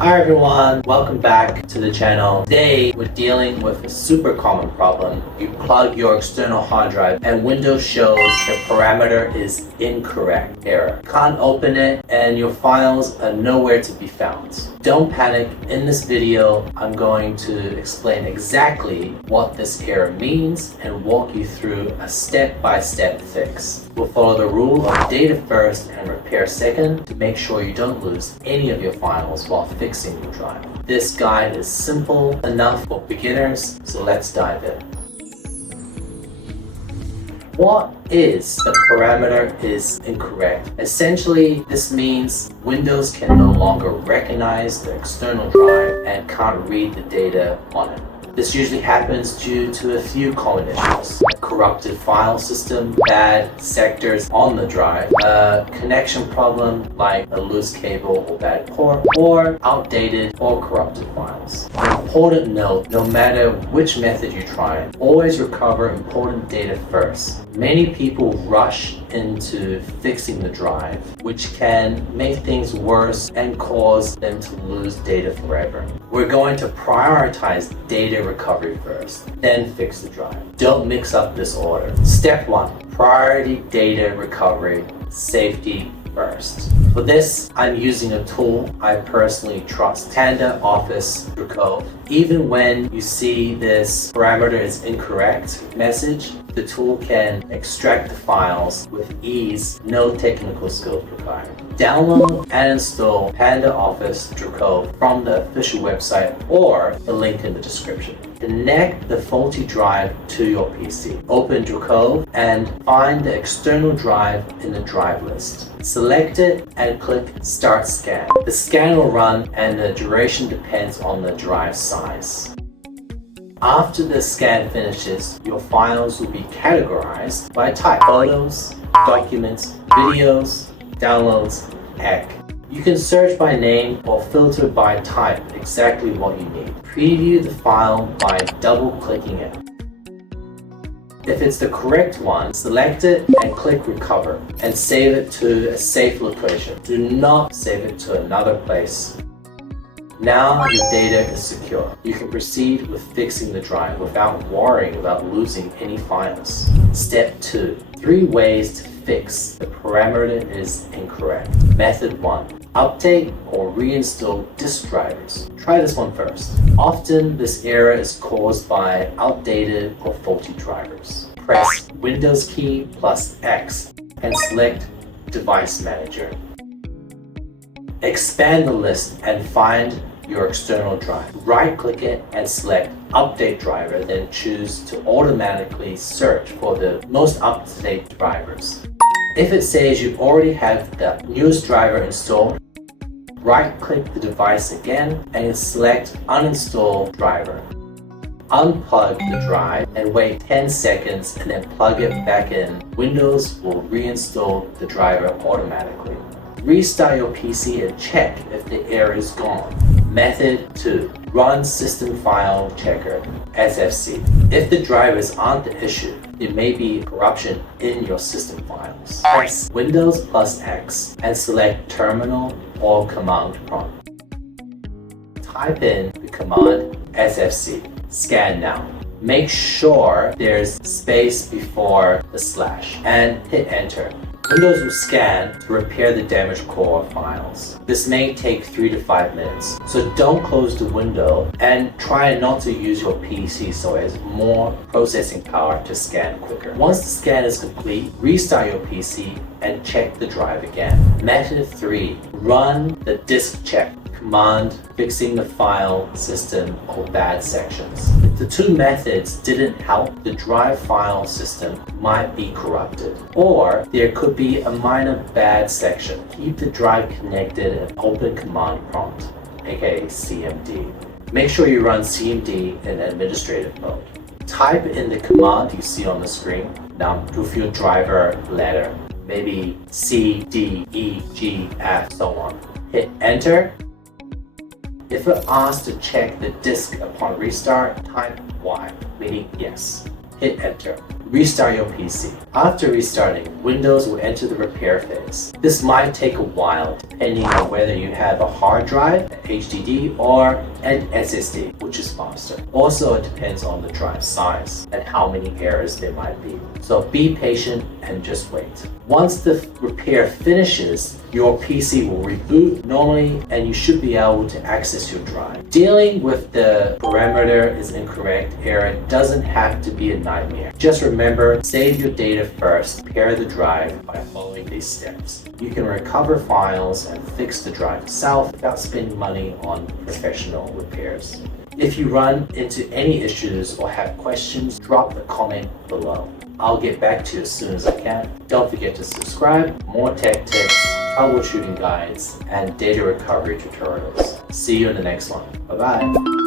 Hi everyone, welcome back to the channel. Today we're dealing with a super common problem. You plug your external hard drive and Windows shows the parameter is incorrect. Error. Can't open it and your files are nowhere to be found. Don't panic. In this video I'm going to explain exactly what this error means and walk you through a step-by-step fix. We'll follow the rule of data first and repair second to make sure you don't lose any of your files while fixing your drive. This guide is simple enough for beginners, so let's dive in. What is the parameter is incorrect? Essentially, this means Windows can no longer recognize the external drive and can't read the data on it. This usually happens due to a few common issues: a corrupted file system, bad sectors on the drive, a connection problem like a loose cable or bad port, or outdated or corrupted files. Important note, no matter which method you try, always recover important data first. Many people rush into fixing the drive, which can make things worse and cause them to lose data forever. We're going to prioritize data recovery first, then fix the drive. Don't mix up this order. Step 1. Priority data recovery, safety first. For this, I'm using a tool I personally trust, PandaOffice Drecov. Even when you see this parameter is incorrect message, the tool can extract the files with ease, no technical skills required. Download and install PandaOffice Drecov from the official website or the link in the description. Connect the faulty drive to your PC. Open Drecov and find the external drive in the drive list. Select it and click Start Scan. The scan will run and the duration depends on the drive size. After the scan finishes, your files will be categorized by type: photos, documents, videos, downloads, EC. You can search by name or filter by type exactly what you need. Preview the file by double-clicking it. If it's the correct one, select it and click Recover and save it to a safe location. Do not save it to another place. Now your data is secure. You can proceed with fixing the drive without worrying about losing any files. Step 2. 3 ways to fix the parameter is incorrect. Method 1. Update or reinstall disk drivers. Try this one first. Often this error is caused by outdated or faulty drivers. Press Windows key plus X and select Device Manager. Expand the list and find your external drive. Right-click it and select Update Driver, then choose to automatically search for the most up-to-date drivers. If it says you already have the newest driver installed, right-click the device again and select Uninstall Driver. Unplug the drive and wait 10 seconds and then plug it back in. Windows will reinstall the driver automatically. Restart your PC and check if the error is gone. Method 2. Run System File Checker, SFC. If the drivers aren't the issue, there may be corruption in your system files. Press Windows plus X and select Terminal or Command Prompt. Type in the command SFC. Scan now. Make sure there's space before the slash and hit Enter. Windows will scan to repair the damaged core files. This may take 3 to 5 minutes, so don't close the window and try not to use your PC so it has more processing power to scan quicker. Once the scan is complete, restart your PC and check the drive again. Method 3. Run the disk check command, fixing the file system or bad sections. If the 2 methods didn't help, the drive file system might be corrupted, or there could be a minor bad section. Keep the drive connected and open command prompt, aka CMD. Make sure you run CMD in administrative mode. Type in the command you see on the screen. Now to your driver letter, maybe C, D, E, G, F, so on. Hit Enter. If it asks to check the disk upon restart, type Y, meaning yes. Hit Enter. Restart your PC. After restarting, Windows will enter the repair phase. This might take a while depending on whether you have a hard drive, an HDD, or an SSD, which is faster. Also, it depends on the drive size and how many errors there might be. So be patient and just wait. Once the repair finishes, your PC will reboot normally and you should be able to access your drive. Dealing with the parameter is incorrect error doesn't have to be a nightmare. Just remember, save your data first, repair the drive by following these steps. You can recover files and fix the drive itself without spending money on professional repairs. If you run into any issues or have questions, drop a comment below. I'll get back to you as soon as I can. Don't forget to subscribe for more tech tips, troubleshooting guides, and data recovery tutorials. See you in the next one. Bye-bye.